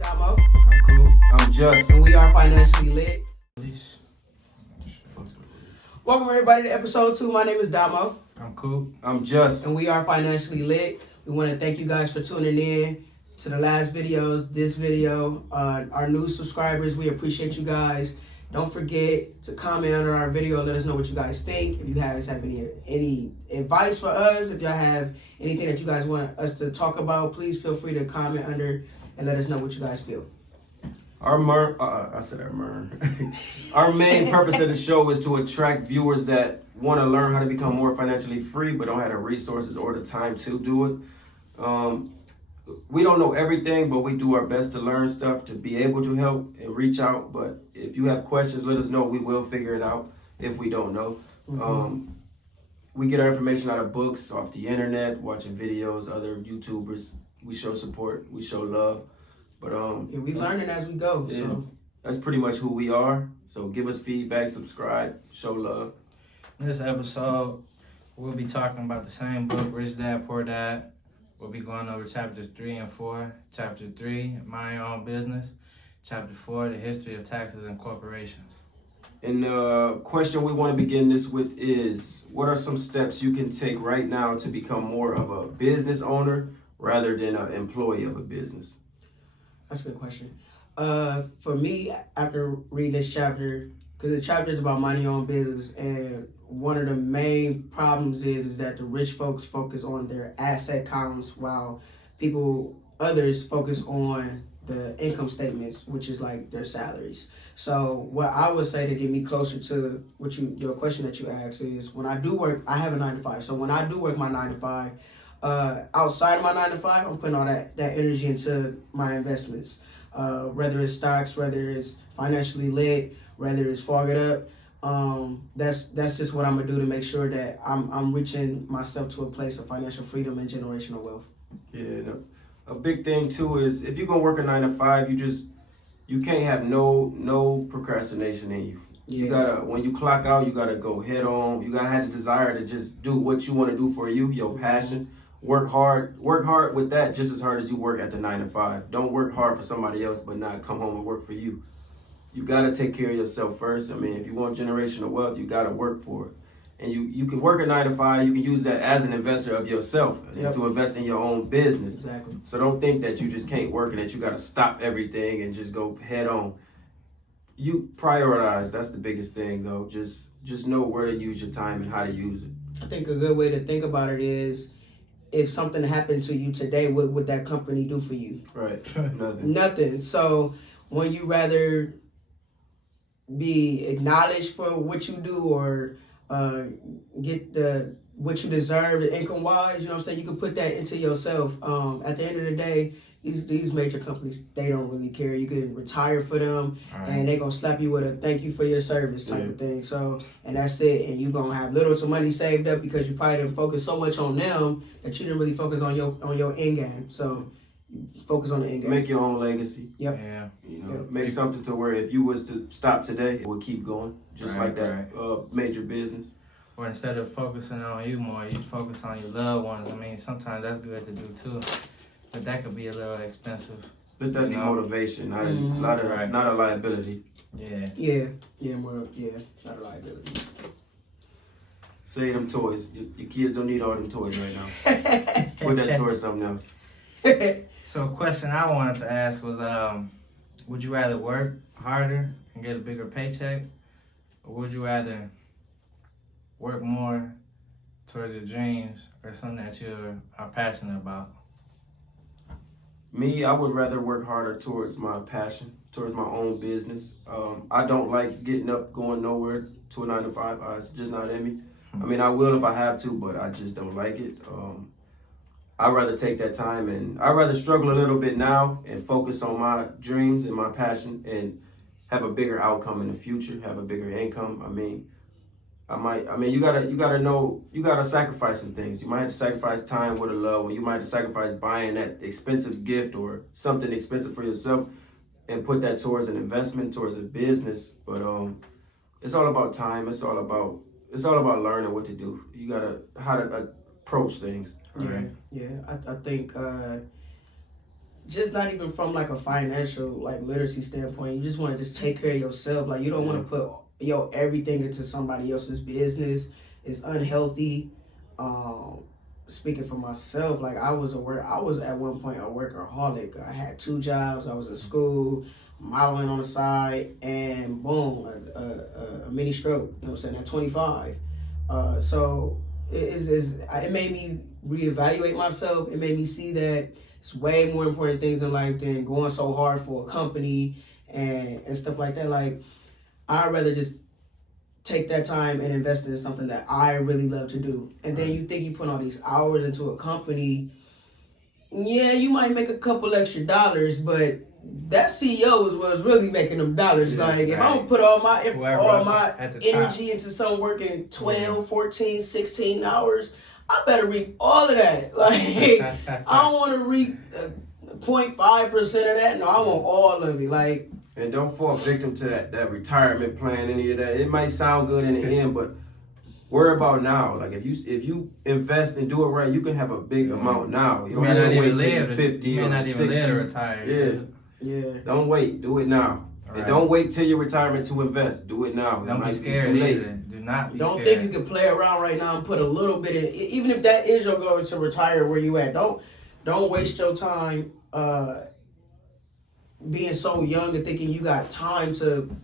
Damo. I'm cool. I'm Just. And we are Financially Lit. Welcome everybody to episode 2. My name is Damo. I'm cool. I'm Just. And we are Financially Lit. We want to thank you guys for tuning in to the last videos, this video, our new subscribers. We appreciate you guys. Don't forget to comment under our video. Let us know what you guys think. If you guys have any advice for us, if y'all have anything that you guys want us to talk about, please feel free to comment under and let us know what you guys feel. Our main purpose of the show is to attract viewers that want to learn how to become more financially free, but don't have the resources or the time to do it. We don't know everything, but we do our best to learn stuff to be able to help and reach out. But if you have questions, let us know. We will figure it out if we don't know. Mm-hmm. We get our information out of books, off the internet, watching videos, other YouTubers. We show support, we show love. But we learning as we go. Yeah, so that's pretty much who we are. So give us feedback, subscribe, show love. In this episode, we'll be talking about the same book, Rich Dad, Poor Dad. We'll be going over chapters 3 and 4. Chapter 3, Mind Your Own Business. Chapter 4, The History of Taxes and Corporations. And the question we want to begin this with is, what are some steps you can take right now to become more of a business owner rather than an employee of a business? That's a good question. For me, after reading this chapter, because the chapter is about minding your own business, and one of the main problems is that the rich folks focus on their asset columns while others focus on the income statements, which is like their salaries. So what I would say to get me closer to your question that you asked is, when I do work, I have a 9 to 5. So when I do work my 9 to 5, outside of my 9 to 5, I'm putting all that energy into my investments. Whether it's stocks, whether it's financially lit, whether it's fog it up. That's just what I'm gonna do to make sure that I'm reaching myself to a place of financial freedom and generational wealth. Yeah, a big thing too is, if you're gonna work a 9 to 5, you can't have no procrastination in you. Yeah. You gotta, when you clock out, you gotta go head on. You gotta have the desire to just do what you want to do for you, your passion. Work hard with that just as hard as you work at the 9 to 5. Don't work hard for somebody else, but not come home and work for you. You gotta take care of yourself first. I mean, if you want generational wealth, you gotta work for it. And you can work a 9 to 5. You can use that as an investor of yourself, to invest in your own business. Exactly. So don't think that you just can't work and that you gotta stop everything and just go head on. You prioritize. That's the biggest thing, though. Just know where to use your time and how to use it. I think a good way to think about it is, if something happened to you today, what would that company do for you? Right. Nothing. Nothing. So when you rather be acknowledged for what you do, or get what you deserve income wise, you know what I'm saying? You can put that into yourself. At the end of the day, these major companies, they don't really care. You can retire for them, and they're gonna slap you with a thank you for your service type of thing. So, and that's it. And you're gonna have little to money saved up because you probably didn't focus so much on them that you didn't really focus on your end game. So focus on the end game. Make your own legacy. Yep. Yeah. Make something to where if you was to stop today, it would keep going, just like that major business. Or instead of focusing on you more, you focus on your loved ones. I mean, sometimes that's good to do too, but that could be a little expensive. Let that be motivation, not a liability. Yeah. Not a liability. Save them toys. Your kids don't need all them toys right now. Put that towards something else. So a question I wanted to ask was, would you rather work harder and get a bigger paycheck, or would you rather work more towards your dreams or something that you are passionate about? Me, I would rather work harder towards my passion, towards my own business. I don't like getting up, going nowhere to a 9 to 5. It's just not in me. I mean, I will if I have to, but I just don't like it. I'd rather take that time, and I'd rather struggle a little bit now and focus on my dreams and my passion and have a bigger outcome in the future, have a bigger income. I mean, you gotta sacrifice some things. You might have to sacrifice time with a loved one. You might have to sacrifice buying that expensive gift or something expensive for yourself and put that towards an investment, towards a business. But it's all about time. It's all about learning what to do. You gotta, how to approach things. Yeah, I think just not even from like a financial like literacy standpoint. You just want to just take care of yourself. Like you don't want to put everything into somebody else's business. It's unhealthy. Speaking for myself, like I was at one point a workaholic. I had 2 jobs. I was in school, modeling on the side, and boom, a mini stroke. You know what I'm saying? At 25. So it made me reevaluate myself. It made me see that it's way more important things in life than going so hard for a company and stuff like that. Like, I'd rather just take that time and invest in something that I really love to do. And then you think you put all these hours into a company, yeah, you might make a couple extra dollars, but that CEO was really making them dollars. Yeah, like, if I don't put all my energy into some working 12, 14, 16 hours, I better reap all of that. Like, I don't want to reap 0.5% of that. No, I want all of it. Like, and don't fall victim to that retirement plan, any of that. It might sound good in the end, but worry about now. Like if you invest and do it right, you can have a big amount now. You don't have to wait till you're 50 you may or not even 60. live to retire. Yeah. Don't wait. Do it now. Right. And don't wait till your retirement to invest. Do it now. Don't be scared either. Do not be scared. Don't think you can play around right now and put a little bit in. Even if that is your goal to retire where you at, don't waste your time being so young and thinking you got time to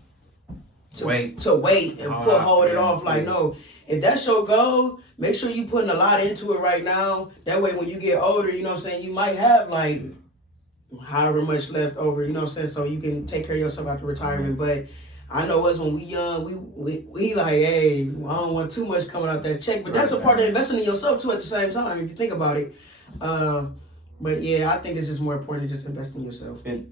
wait and hold it off. Like, no, if that's your goal, make sure you putting a lot into it right now. That way when you get older, you know what I'm saying, you might have like however much left over, you know what I'm saying, so you can take care of yourself after retirement. But I know us when we young, we like, hey, I don't want too much coming out that check. But that's a part of investing in yourself too at the same time, if you think about it. But yeah, I think it's just more important to just invest in yourself. And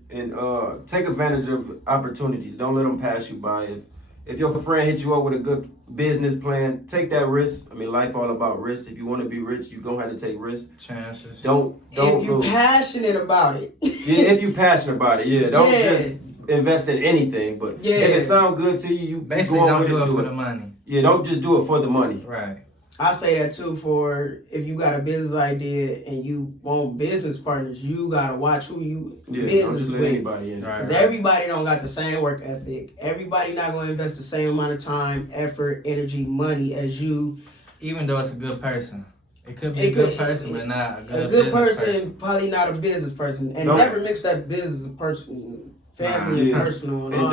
take advantage of opportunities. Don't let them pass you by. If your friend hits you up with a good business plan, take that risk. I mean, life all about risk. If you want to be rich, you're going to have to take risks. Chances. Don't if you're passionate about it. Yeah, if you're passionate about it, yeah. Don't just invest in anything. But if it sounds good to you, basically don't do it for the money. Yeah, don't just do it for the money. Right. I say that too for if you got a business idea and you want business partners, you gotta watch who you business don't just let with. anybody in. Because everybody don't got the same work ethic. Everybody not gonna invest the same amount of time, effort, energy, money as you. Even though it's a good person. It could be a good person, but not a good person. Probably not a business person. And never mix that business person, family, and personal. And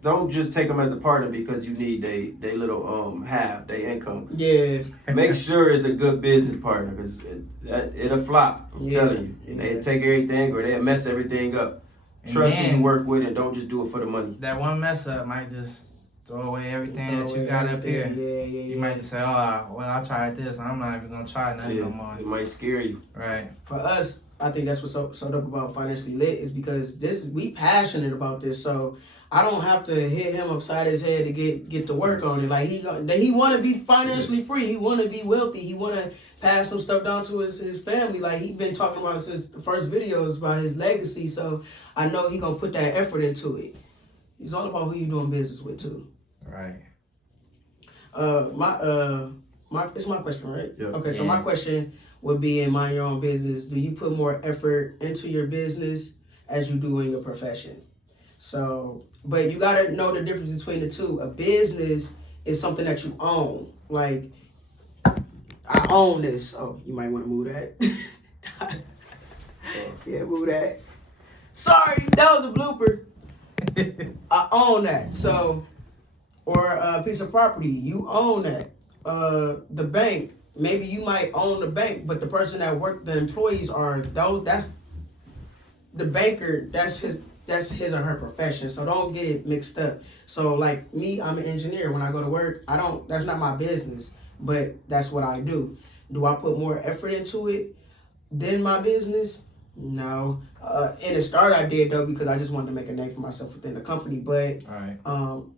don't just take them as a partner because you need they little half their income. Yeah. Make sure it's a good business partner because it'll flop. I'm telling you. They'll take everything or they'll mess everything up. Trust who you work with and don't just do it for the money. That one mess up might just throw away everything that you got up here. Yeah. You might just say, oh, well, I tried this. I'm not even going to try nothing no more. It might scare you. Right. For us, I think that's what's so dope about Financially Lit is because we passionate about this. So I don't have to hit him upside his head to get to work on it. Like he want to be financially free. He want to be wealthy. He want to pass some stuff down to his family. Like he been talking about it since the first videos about his legacy. So I know he gonna put that effort into it. It's all about who you doing business with too. Right. It's my question, right? Yeah. Okay, so my question would be in mind your own business. Do you put more effort into your business as you do in your profession? So, but you gotta know the difference between the two. A business is something that you own. Like, I own this. Oh, you might want to move that. Yeah, move that. Sorry, that was a blooper. I own that. So, or a piece of property, you own that. The bank, maybe you might own the bank, but the person that worked, the employees are those. That's the banker. That's his or her profession. So don't get it mixed up. So like me, I'm an engineer. When I go to work, that's not my business, but that's what I do. Do I put more effort into it than my business? No. In the start I did though, because I just wanted to make a name for myself within the company. But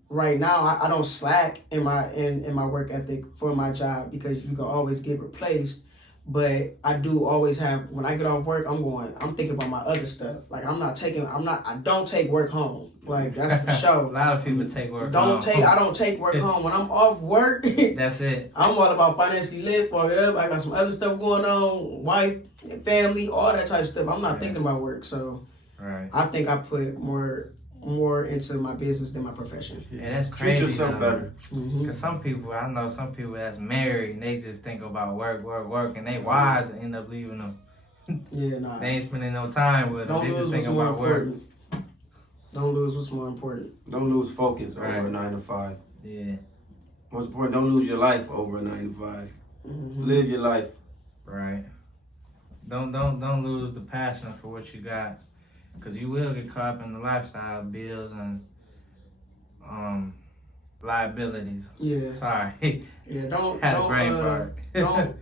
right now I don't slack in my work ethic for my job because you can always get replaced. But I do always have, when I get off work, I'm thinking about my other stuff. Like I don't take work home. Like that's for A sure. lot of people take work I home. don't take work home. When I'm off work, That's it. I'm all about financially lit, fuck it up. I got some other stuff going on, wife, family, all that type of stuff. I'm not thinking about work. So I think I put more into my business than my profession. And that's crazy. Treat yourself better. Because some people, I know some people that's married and they just think about work, and they wives end up leaving them. Yeah, nah. They ain't spending no time with them. Don't They just lose think what's more about work. important. Don't lose what's more important. Don't lose focus Right. over a 9 to 5. Yeah, Most important, don't lose your life over a 9 to 5. Live your life. right. Don't lose the passion for what you got, because you will get caught up in the lifestyle bills and liabilities. Yeah. Sorry. Yeah, don't Had a brain fart.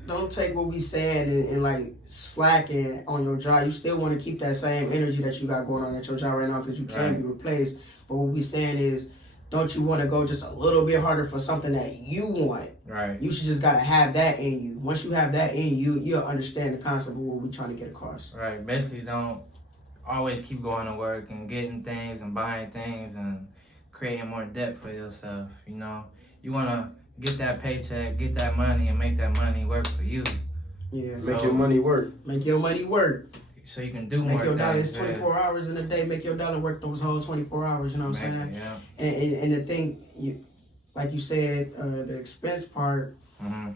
don't take what we saying and like slacking on your job. You still want to keep that same energy that you got going on at your job right now because you can be replaced. But what we saying is, don't you want to go just a little bit harder for something that you want? Right. You should just gotta have that in you. Once you have that in you, you'll understand the concept of what we're trying to get across. Right. Basically, don't always keep going to work and getting things and buying things and creating more debt for yourself. You know, you want to get that paycheck, get that money, and make that money work for you. Yeah. Make your money work. Make your money work. So you can do Make more your things. dollars 24 hours in a day. Make your dollar work those whole 24 hours. You know what I'm saying? Yeah. And the thing, like you said, the expense part. Mm-hmm.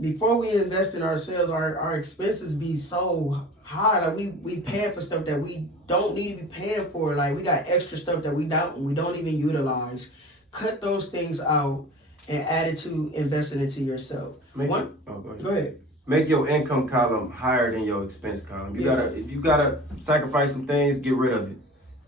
Before we invest in ourselves, our expenses be so high. Like we paying for stuff that we don't need to be paying for. Like we got extra stuff that we don't even utilize. Cut those things out and add it to investing into yourself. Go ahead. Make your income column higher than your expense column. If you gotta sacrifice some things, get rid of it.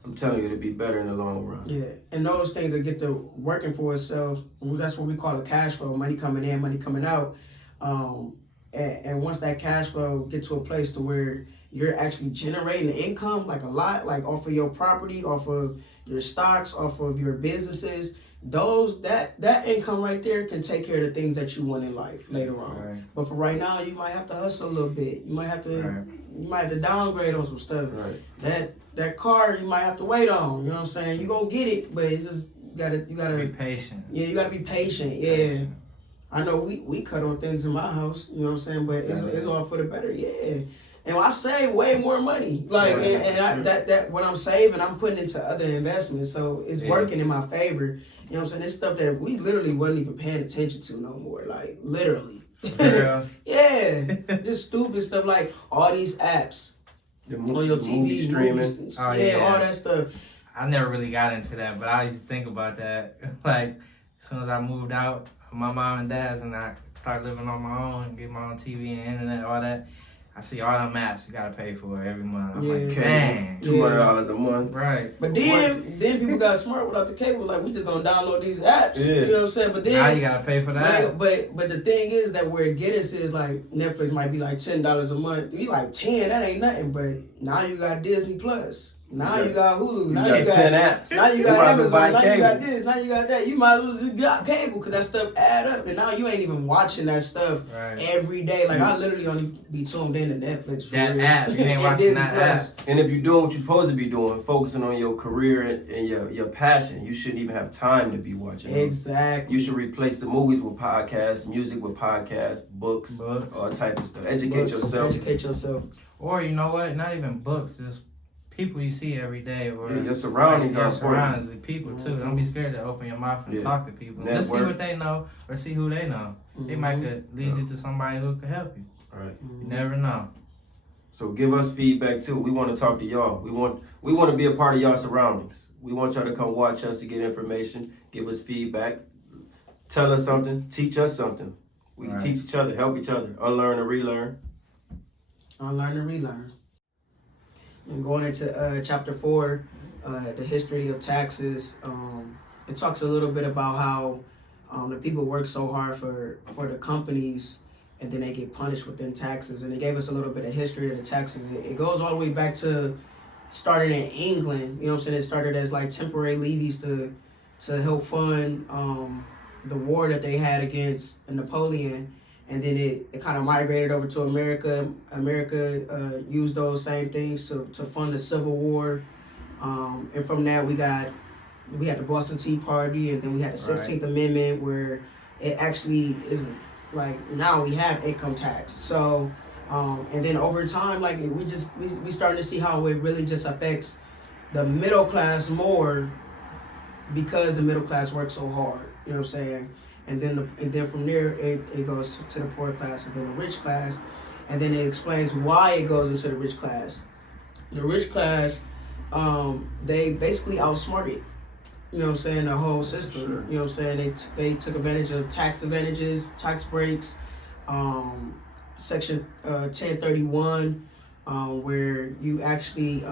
I'm telling you, it'll be better in the long run. Yeah, and those things that get to working for itself, that's what we call a cash flow, money coming in, money coming out. And once that cash flow gets to a place to where you're actually generating income, like a lot, like off of your property, off of your stocks, off of your businesses, that income right there can take care of the things that you want in life later on. Right. But for right now, you might have to hustle a little bit. You might have to downgrade on some stuff. Right. That car you might have to wait on. You know what I'm saying? You're gonna get it, but it's just you gotta be patient. Yeah, you gotta be patient. Yeah. I know we cut on things in my house, you know what I'm saying, but it's all for the better, yeah. And I save way more money, like, that when I'm saving, I'm putting into other investments, so it's working in my favor. You know what I'm saying? It's stuff that we literally wasn't even paying attention to no more, like literally. Yeah, just stupid stuff like all these apps on your TV, streaming, movies, all that stuff. I never really got into that, but I used to think about that. Like, as soon as I moved out from my mom and dad's and I started living on my own, get my own TV and internet, all that, I see all them apps you gotta pay for every month. I'm like, dang. $200 a month. Right. But then people got smart without the cable. Like, we just gonna download these apps. Yeah. You know what I'm saying? But then now you gotta pay for that. But the thing is that where it get us is like Netflix might be like $10 a month. You like 10, that ain't nothing. But now you got Disney Plus. Now you got Hulu. Now you got 10 apps. Now you got Amazon. Now you got this. Now you got that. You might as well just got cable because that stuff add up. And now you ain't even watching that stuff every day. Like I literally only be tuned in to Netflix. For that real. app. You ain't watching that app. And if you're doing what you're supposed to be doing, focusing on your career and your passion, you shouldn't even have time to be watching them. Exactly. You should replace the movies with podcasts, music with podcasts, books. All type of stuff. Educate yourself. Or you know what? Not even books. Just people you see every day, or your surroundings are surroundings, the people too. Don't be scared to open your mouth and talk to people. Just see what they know or see who they know. They might could lead you to somebody who could help you. Right. You never know. So give us feedback too. We want to talk to y'all. We want to be a part of y'all surroundings. We want y'all to come watch us to get information, give us feedback, tell us something, teach us something. We can teach each other, help each other, unlearn and relearn. Unlearn and relearn. And going into chapter 4, the history of taxes, it talks a little bit about how the people work so hard for the companies and then they get punished within taxes. And it gave us a little bit of history of the taxes. It goes all the way back to starting in England. You know what I'm saying? It started as like temporary levies to help fund the war that they had against Napoleon. and then it kind of migrated over to America. America used those same things to fund the Civil War, and from that we had the Boston Tea Party, and then we had the 16th Amendment, where it actually is like now we have income tax. So, and then over time, like we starting to see how it really just affects the middle class more, because the middle class works so hard. You know what I'm saying? And then from there it goes to the poor class, and then the rich class, and then it explains why it goes into the rich class. The rich class, they basically outsmarted, you know what I'm saying, the whole system. Sure. You know what I'm saying? They took advantage of tax advantages, tax breaks, Section 1031, where you actually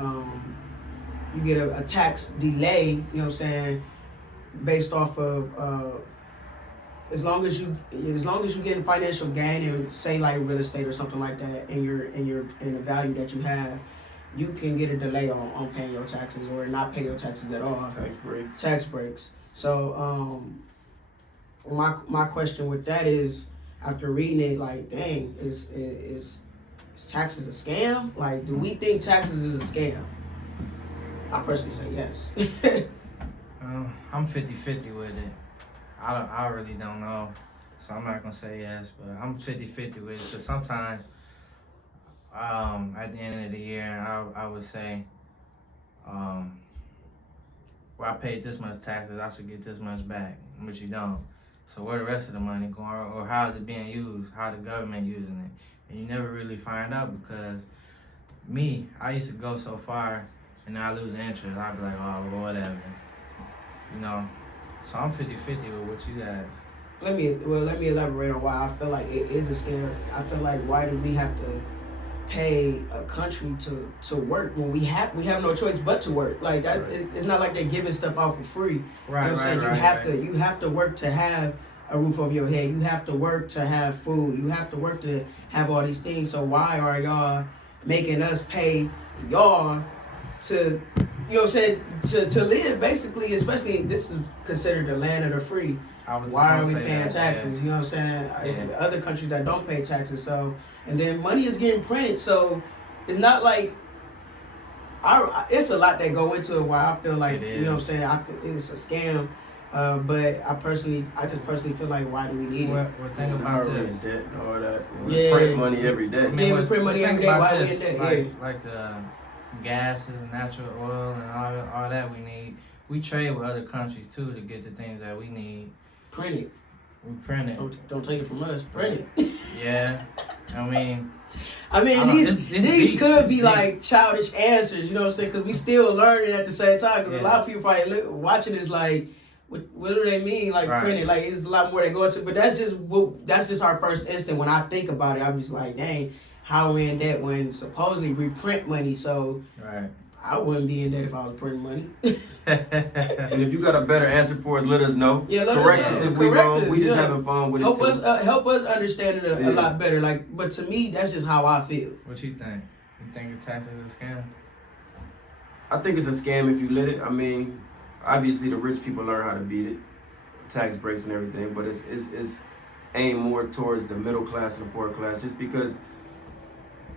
you get a tax delay. You know what I'm saying? Based off of as long as you get financial gain and say like real estate or something like that, and the value that you have, you can get a delay on paying your taxes or not pay your taxes at all. Tax breaks. So my question with that is, after reading it, like, dang, is taxes a scam? Like, do we think taxes is a scam? I personally say yes. I'm 50-50 with it. I really don't know, so I'm not gonna say yes, but I'm 50-50 with it, because sometimes at the end of the year I would say well, I paid this much taxes, I should get this much back, but you don't. So where the rest of the money going, or how is it being used, how the government using it? And you never really find out, because I used to go so far and I lose interest. I'd be like, oh, well, whatever, you know. So I'm 50-50 with what you asked. Let me elaborate on why I feel like it is a scam. I feel like, why do we have to pay a country to work when we have no choice but to work? Like that, it's not like they're giving stuff out for free. Right, you know what I'm saying? You have to work to have a roof over your head. You have to work to have food. You have to work to have all these things. So why are y'all making us pay y'all to, you know what I'm saying, to live, basically? Especially, this is considered the land of the free. Why are we paying taxes? You know what I'm saying? It's other countries that don't pay taxes. So, and then money is getting printed. So it's not like it's a lot that go into it. Why I feel like, you know what I'm saying, I feel it's a scam. But I just personally feel like, why do we need it? Well, think about this. Debt and all that. We print money every day. We print money every day. Why we in debt? Like the gases, natural oil, and all that we need. We trade with other countries too to get the things that we need. Print it. We print it. Don't take it from us. Print it. Yeah, I mean these could be like childish answers. You know what I'm saying? Because we still learning at the same time. Because a lot of people probably watching this like, what do they mean? Like print it? Like, it's a lot more they go into. But that's just our first instinct. When I think about it, I'm just like, dang, how are we in debt when supposedly we print money? So I wouldn't be in debt if I was printing money. And if you got a better answer for us, let us know. Yeah, correct us if we wrong. We just having fun with it. Help us understand it a lot better. Like, but to me, that's just how I feel. What you think? You think the taxes is a scam? I think it's a scam if you let it. I mean, obviously the rich people learn how to beat it, tax breaks and everything. But it's aimed more towards the middle class and the poor class, just because.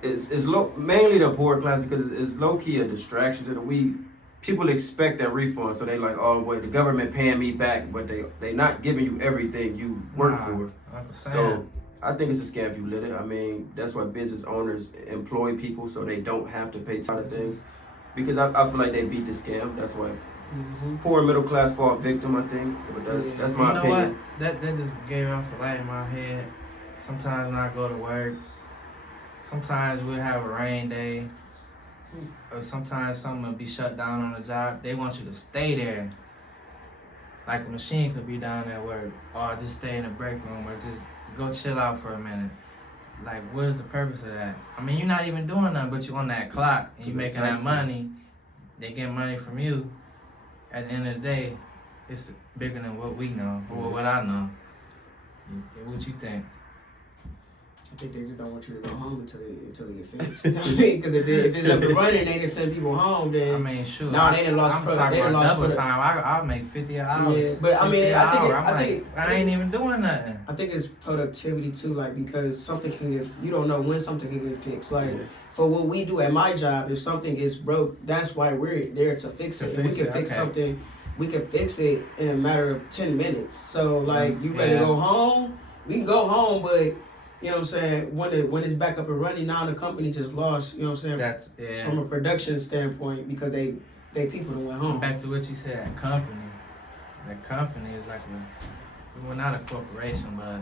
It's mainly the poor class, because it's low key a distraction to the people expect that refund, so they like, oh wait, the government paying me back, but they not giving you everything you work for. So I think it's a scam if you let it. I mean, that's why business owners employ people so they don't have to pay a lot of things, because I feel like they beat the scam. That's why poor and middle class fall victim, I think. But that's my opinion. What? That just gave off a light in my head. Sometimes when I go to work, sometimes we'll have a rain day, or sometimes something will be shut down on the job. They want you to stay there. Like a machine could be down at work, or just stay in the break room, or just go chill out for a minute. Like, what is the purpose of that? I mean, you're not even doing nothing, but you're on that clock, and you're making that money. They get money from you. At the end of the day, it's bigger than what we know, or what I know. What you think? I think they just don't want you to go home until they get fixed. I mean, because if it's up and running, they can send people home. Then I mean, shoot. no, they didn't lost. I'm talking about double time. I'll make 50 hours. Yeah, but I mean, I think I ain't even doing nothing. I think it's productivity too, like because something can get. You don't know when something can get fixed. Like for what we do at my job, if something gets broke, that's why we're there to fix it. And we can fix something. We can fix it in a matter of 10 minutes. So like, you ready to go home? We can go home, but you know what I'm saying? When it's back up and running, now the company just lost. You know what I'm saying? That's from a production standpoint because they people done went home. Back to what you said, that company is like well, not a corporation, but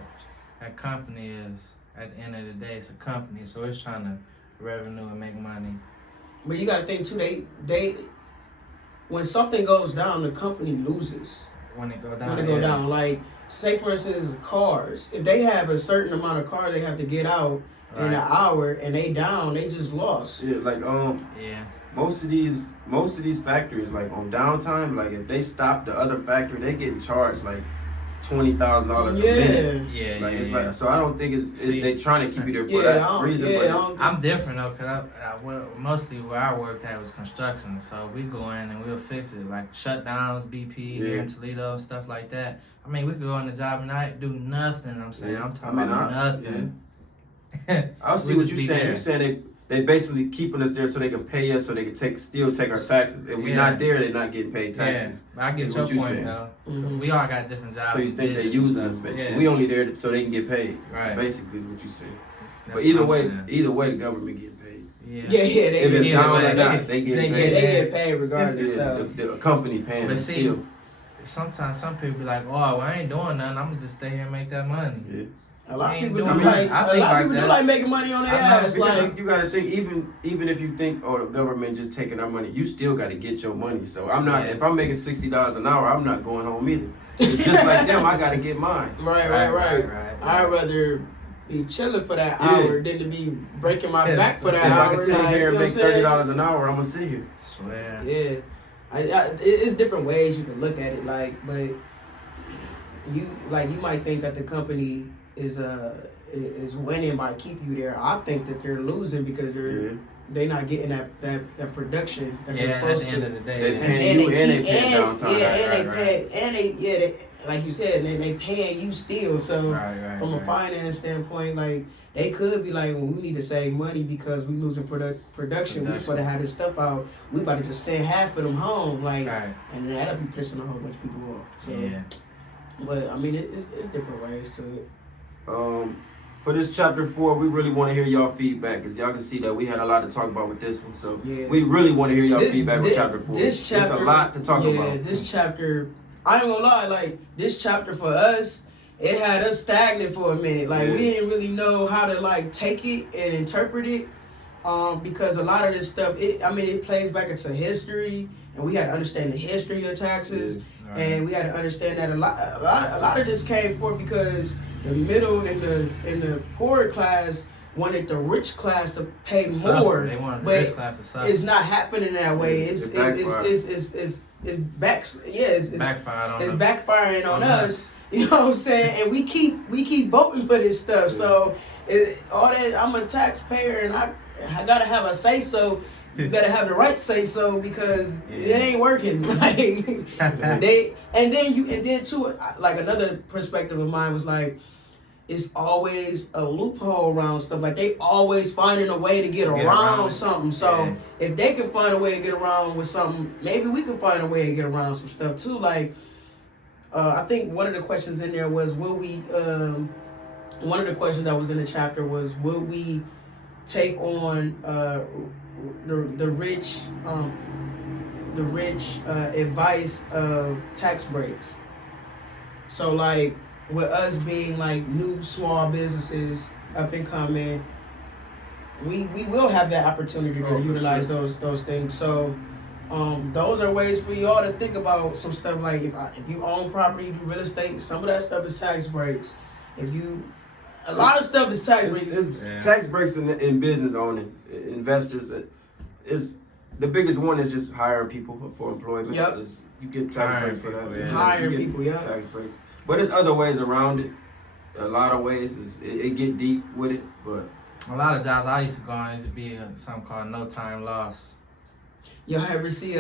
that company is at the end of the day, it's a company, so it's trying to revenue and make money. But you got to think too, they when something goes down, the company loses. When it go down. When it go down, like say for instance, cars. If they have a certain amount of cars, they have to get out in an hour, and they down, they just lost. Yeah, like most of these factories, like on downtime, like if they stop the other factory, they getting charged like $20,000 a minute. It's like, so I don't think they trying to keep you there for that reason. I'm different though, cause mostly where I worked at was construction, so we go in and we'll fix it, like shutdowns, BP here in Toledo, stuff like that. I mean, we could go on the job and not do nothing. I'm saying, I'm talking about nothing. I see what you're saying. You're saying they basically keeping us there so they can pay us, so they can still take our taxes. If we're not there, they're not getting paid taxes. But I get your point though. Mm-hmm. We all got different jobs. So you think they're using us basically? We only there so they can get paid. Right. Basically, is what you're saying. But either way, the government getting paid. If it's down or not, they get paid. They get paid regardless. The company paying them still. Sometimes some people be like, "Oh, well, I ain't doing nothing. I'm gonna just stay here and make that money." Yeah. A lot of people do like making money on their ass. Like you gotta think, even if you think, the government just taking our money, you still gotta get your money. So I'm not. If I'm making $60 an hour, I'm not going home either. It's just like them. I gotta get mine. Right. I'd rather be chilling for that hour than to be breaking my back for that hour. If I can sit here and make $30 an hour, I'm gonna sit here. Swear. Yeah. It's different ways you can look at it, but you might think that the company is winning by keeping you there. I think that they're losing because they're not getting that production that they're supposed to. At the end of the day, they paying you and they paying downtime. They like you said, they paying you still. So from a finance standpoint, like they could be like, well, we need to save money because we losing production. We supposed to have this stuff out. We about to just send half of them home, like, and that'll be pissing a whole bunch of people off. So, but I mean, it's different ways to it. For this chapter 4, we really want to hear y'all feedback because y'all can see that we had a lot to talk about with this one. So we really want to hear y'all feedback with chapter 4. It's a lot to talk about. Yeah, this chapter, I ain't gonna lie, like this chapter for us, it had us stagnant for a minute. Like we didn't really know how to like take it and interpret it, because a lot of this stuff, it plays back into history, and we had to understand the history of taxes, and we had to understand that a lot of this came forth because the middle and the poor class wanted the rich class to pay more, they wanted the but rich class to suffer. It's not happening that way. It's backfiring on us. You know what I'm saying? And we keep voting for this stuff. So all that, I'm a taxpayer and I gotta have a say so. You gotta have the right say so because it ain't working. Like and then too, like another perspective of mine was like, it's always a loophole around stuff. Like they always finding a way to get around something. So if they can find a way to get around with something, maybe we can find a way to get around some stuff too. Like I think one of the questions in there was, will we? One of the questions that was in the chapter was, will we take on the rich advice of tax breaks? So like with us being like new small businesses up and coming, we will have that opportunity to utilize those things. So those are ways for y'all to think about some stuff. Like if you own property, you do real estate, some of that stuff is tax breaks. A lot of stuff is tax breaks. Tax breaks in business owning, investors. Is the biggest one is just hiring people for employment. You get tax breaks for that. Hiring people, tax breaks. But there's other ways around it. a lot of ways. It get deep with it, but A lot of jobs I used to go on used to be something called no time loss. Y'all ever see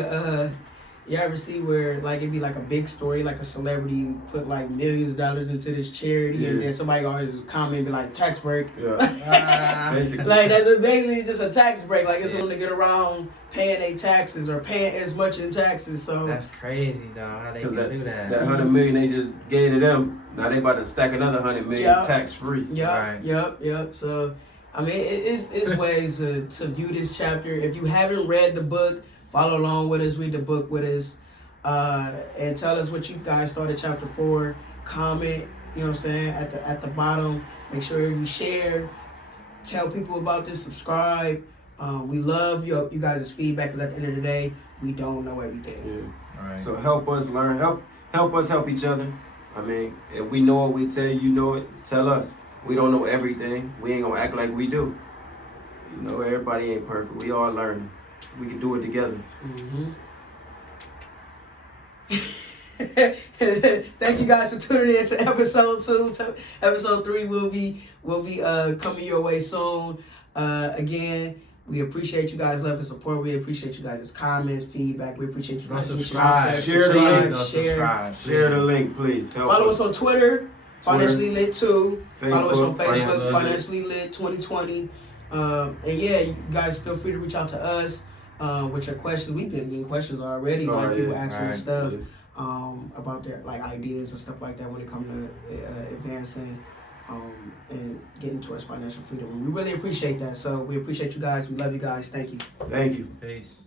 you ever see where like it'd be like a big story, like a celebrity put like millions of dollars into this charity, and then somebody always comment be like tax break. yeah, basically. Like that's basically just a tax break. Like it's when they get around paying their taxes or paying as much in taxes. So That's crazy, though. How they can do that? That $100 million they just gave to them. Now they about to stack another $100 million tax free. Yep. So I mean, it's ways to view this chapter. If you haven't read the book, follow along with us, read the book with us, and tell us what you guys thought of chapter 4. Comment, you know what I'm saying, at the bottom. Make sure you share, tell people about this, subscribe. We love you guys' feedback, because at the end of the day, we don't know everything. Yeah. All right. So help us learn. Help us help each other. I mean, if we know what we tell you, know it, tell us. We don't know everything. We ain't gonna act like we do. You know, everybody ain't perfect. We all learning. We can do it together. Thank you guys for tuning in to episode 2. Episode 3 will be coming your way soon. Again, we appreciate you guys' love and support. We appreciate you guys' comments, feedback. We appreciate you guys. Subscribe. Share the link. Share the link, please. Follow us on Twitter. FinanciallyLit 2. Follow us on Facebook, Facebook. FinanciallyLit 2020. And yeah, you guys feel free to reach out to us with your questions. We've been getting questions already, people asking us stuff about their like ideas and stuff like that when it comes to advancing and getting towards financial freedom. We really appreciate that. So we appreciate you guys. We love you guys. Thank you. Thank you. Peace.